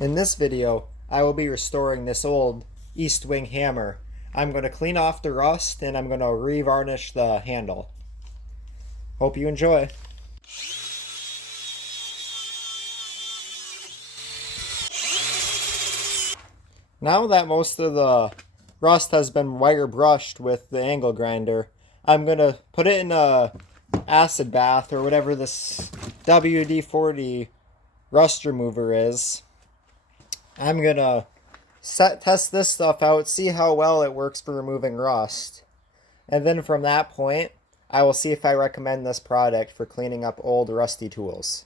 In this video, I will be restoring this old Eastwing hammer. I'm going to clean off the rust and I'm going to re-varnish the handle. Hope you enjoy. Now that most of the rust has been wire brushed with the angle grinder, I'm going to put it in a acid bath or whatever this WD-40 rust remover is. I'm going to test this stuff out, see how well it works for removing rust. And then from that point, I will see if I recommend this product for cleaning up old rusty tools.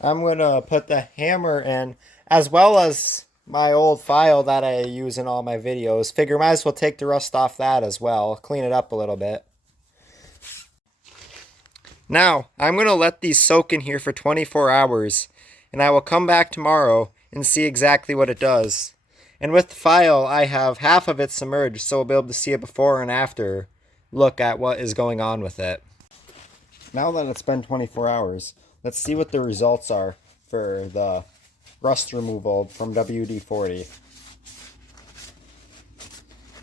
I'm going to put the hammer in, as well as my old file that I use in all my videos. Figure might as well take the rust off that as well, clean it up a little bit. Now, I'm going to let these soak in here for 24 hours, and I will come back tomorrow and see exactly what it does. And with the file, I have half of it submerged, so we'll be able to see a before and after look at what is going on with it. Now that it's been 24 hours, let's see what the results are for the rust removal from WD-40.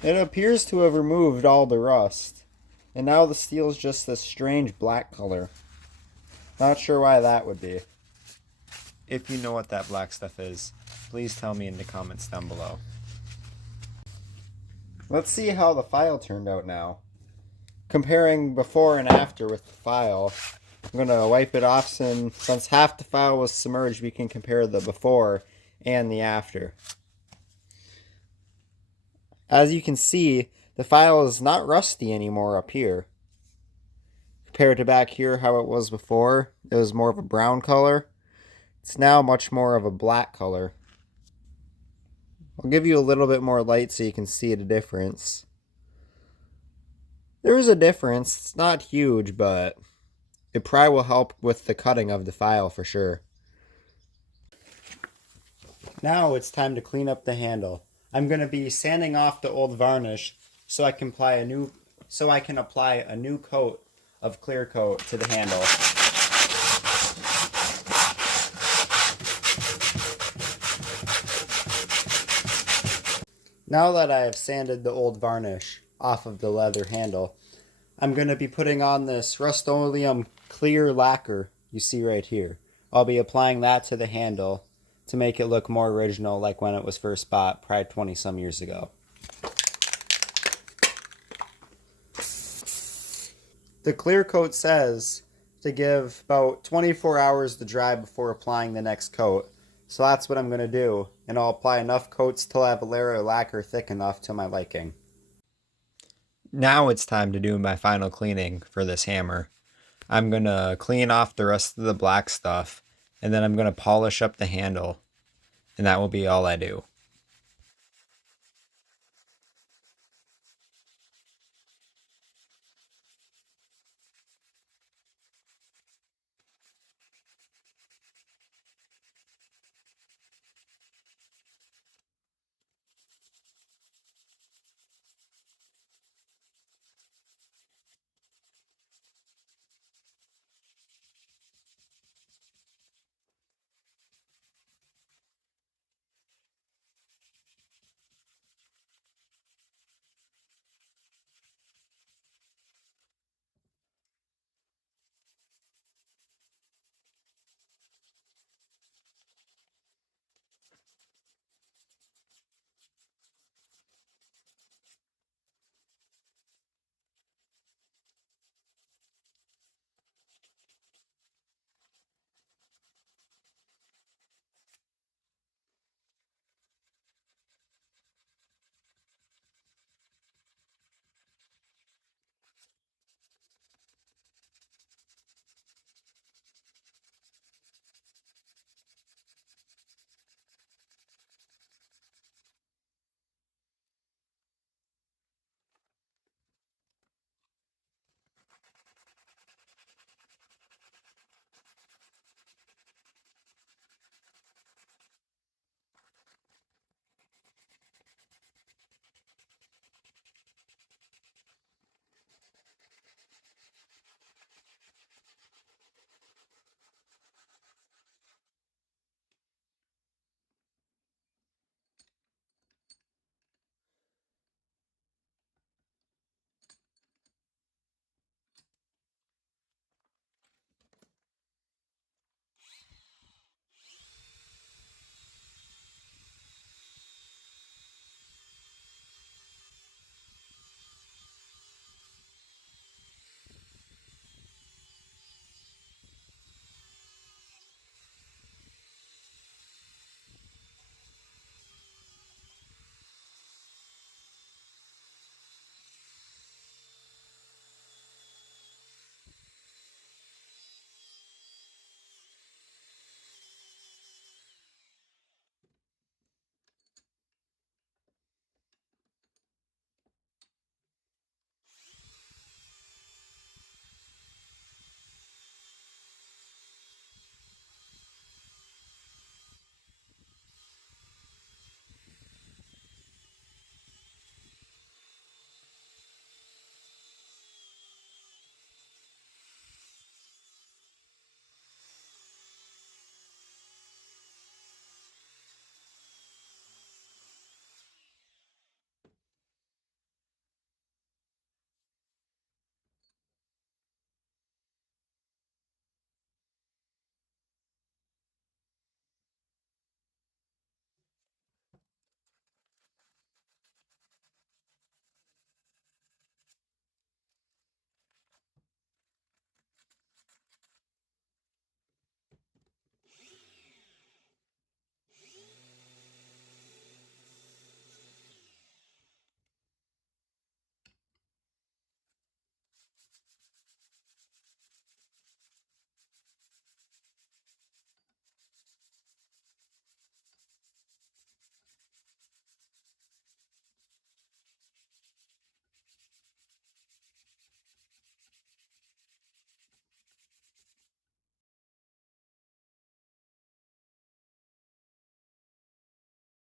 It appears to have removed all the rust, and now the steel is just this strange black color. Not sure why that would be. If you know what that black stuff is, please tell me in the comments down below. Let's see how the file turned out now. Comparing before and after with the file, I'm going to wipe it off since half the file was submerged, we can compare the before and the after. As you can see, the file is not rusty anymore up here. Compared to back here how it was before, it was more of a brown color. It's now much more of a black color. I'll give you a little bit more light so you can see the difference. There is a difference. It's not huge, but it probably will help with the cutting of the file for sure. Now it's time to clean up the handle. I'm going to be sanding off the old varnish so I can apply a new coat of clear coat to the handle. Now that I have sanded the old varnish off of the leather handle, I'm going to be putting on this Rust-Oleum clear lacquer you see right here. I'll be applying that to the handle to make it look more original, like when it was first bought probably 20 some years ago. The clear coat says to give about 24 hours to dry before applying the next coat. So that's what I'm going to do, and I'll apply enough coats till I have a layer of lacquer thick enough to my liking. Now it's time to do my final cleaning for this hammer. I'm going to clean off the rest of the black stuff, and then I'm going to polish up the handle, and that will be all I do.